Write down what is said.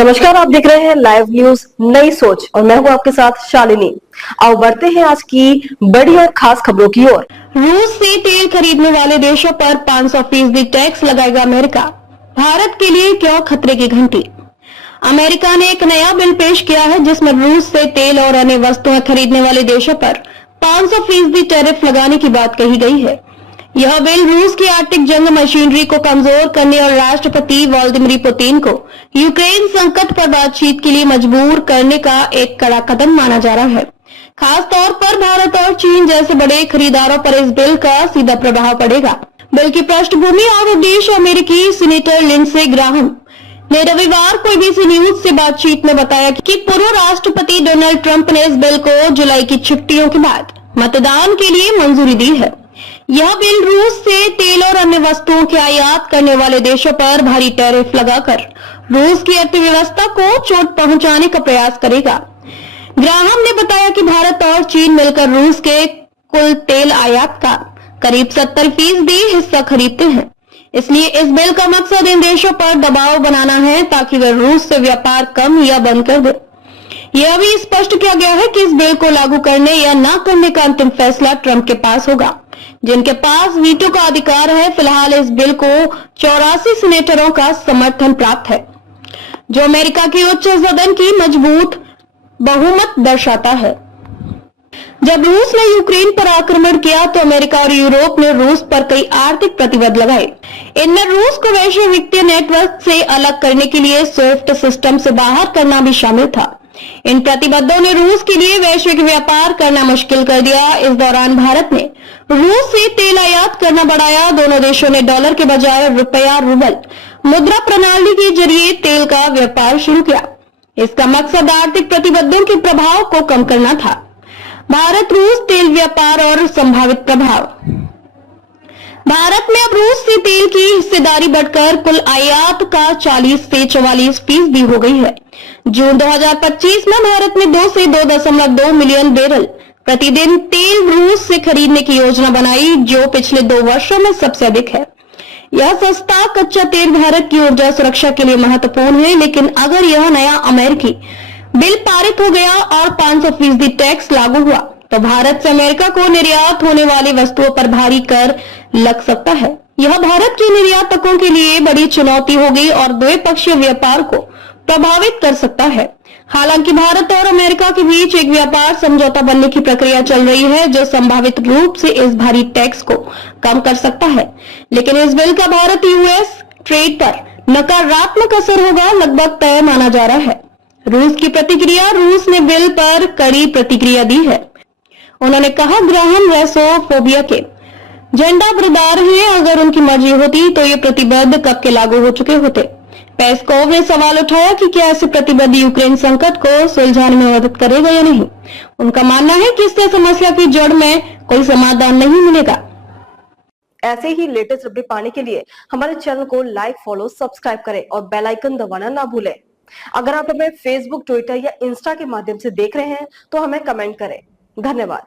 नमस्कार, आप देख रहे हैं लाइव न्यूज नई सोच और मैं हूं आपके साथ शालिनी। आओ बढ़ते हैं आज की बड़ी और खास खबरों की ओर। रूस से तेल खरीदने वाले देशों पर 500% टैक्स लगाएगा अमेरिका। भारत के लिए क्यों खतरे की घंटी। अमेरिका ने एक नया बिल पेश किया है जिसमें रूस से तेल और अन्य वस्तुएं खरीदने वाले देशों पर 500% टैरिफ लगाने की बात कही गई है। यह बिल रूस की आर्थिक जंग मशीनरी को कमजोर करने और राष्ट्रपति व्लादिमीर पुतिन को यूक्रेन संकट पर बातचीत के लिए मजबूर करने का एक कड़ा कदम माना जा रहा है। खास तौर पर भारत और चीन जैसे बड़े खरीदारों पर इस बिल का सीधा प्रभाव पड़ेगा। बिल की पृष्ठभूमि और उद्देश्य अमेरिकी सीनेटर लिंडसे ग्राहम ने रविवार को एबीसी न्यूज से बातचीत में बताया कि पूर्व राष्ट्रपति डोनाल्ड ट्रंप ने इस बिल को जुलाई की छुट्टियों के बाद मतदान के लिए मंजूरी दी है। यह बिल रूस से तेल और अन्य वस्तुओं के आयात करने वाले देशों पर भारी टैरिफ लगाकर रूस की अर्थव्यवस्था को चोट पहुंचाने का प्रयास करेगा। ग्राहम ने बताया कि भारत और चीन मिलकर रूस के कुल तेल आयात का करीब 70% हिस्सा खरीदते हैं। इसलिए इस बिल का मकसद इन देशों पर दबाव बनाना है ताकि वे रूस से व्यापार कम या बंद कर दे। यह भी स्पष्ट किया गया है कि इस बिल को लागू करने या न करने का अंतिम फैसला ट्रंप के पास होगा, जिनके पास वीटो का अधिकार है। फिलहाल इस बिल को 84 सीनेटरों का समर्थन प्राप्त है, जो अमेरिका की उच्च सदन की मजबूत बहुमत दर्शाता है। जब रूस ने यूक्रेन पर आक्रमण किया तो अमेरिका और यूरोप ने रूस पर कई आर्थिक प्रतिबंध लगाए। इनमें रूस को वैश्विक वित्तीय नेटवर्क से अलग करने के लिए स्विफ्ट सिस्टम से बाहर करना भी शामिल था। इन प्रतिबंधों ने रूस के लिए वैश्विक व्यापार करना मुश्किल कर दिया। इस दौरान भारत ने रूस से तेल आयात करना बढ़ाया। दोनों देशों ने डॉलर के बजाय रुपया रूबल मुद्रा प्रणाली के जरिए तेल का व्यापार शुरू किया। इसका मकसद आर्थिक प्रतिबंधों के प्रभाव को कम करना था। भारत रूस तेल व्यापार और संभावित प्रभाव। भारत में अब रूस से तेल की हिस्सेदारी बढ़कर कुल आयात का 40 से 44% हो गई है। जून 2025 में भारत ने 2 से 2.2 मिलियन बैरल प्रतिदिन तेल रूस से खरीदने की योजना बनाई, जो पिछले 2 वर्षों में सबसे अधिक है। यह सस्ता कच्चा तेल भारत की ऊर्जा सुरक्षा के लिए महत्वपूर्ण है, लेकिन अगर यह नया अमेरिकी बिल पारित हो गया और 500% टैक्स लागू हुआ तो भारत से अमेरिका को निर्यात होने वाली वस्तुओं पर भारी कर लग सकता है। यह भारत के निर्यातकों के लिए बड़ी चुनौती होगी और द्विपक्षीय व्यापार को प्रभावित कर सकता है। हालांकि भारत और अमेरिका के बीच एक व्यापार समझौता बनने की प्रक्रिया चल रही है, जो संभावित रूप से इस भारी टैक्स को कम कर सकता है। लेकिन इस बिल का भारत यूएस ट्रेड पर नकारात्मक असर होगा लगभग तय माना जा रहा है। रूस की प्रतिक्रिया। रूस ने बिल पर कड़ी प्रतिक्रिया दी है। उन्होंने कहा, ग्राहम रेसोफोबिया के झंडा बरदार हैं। अगर उनकी मर्जी होती तो ये प्रतिबंध कब के लागू हो चुके होते। पेस्कोव ने सवाल उठाया कि क्या ऐसे प्रतिबंध यूक्रेन संकट को सुलझाने में मदद करेगा या नहीं। उनका मानना है कि इससे समस्या की जड़ में कोई समाधान नहीं मिलेगा। ऐसे ही लेटेस्ट अपडेट पाने के लिए हमारे चैनल को लाइक, फॉलो, सब्सक्राइब करें और बेल आइकन दबाना ना भूलें। अगर आप हमें फेसबुक, ट्विटर या इंस्टा के माध्यम से देख रहे हैं तो हमें कमेंट करें। धन्यवाद।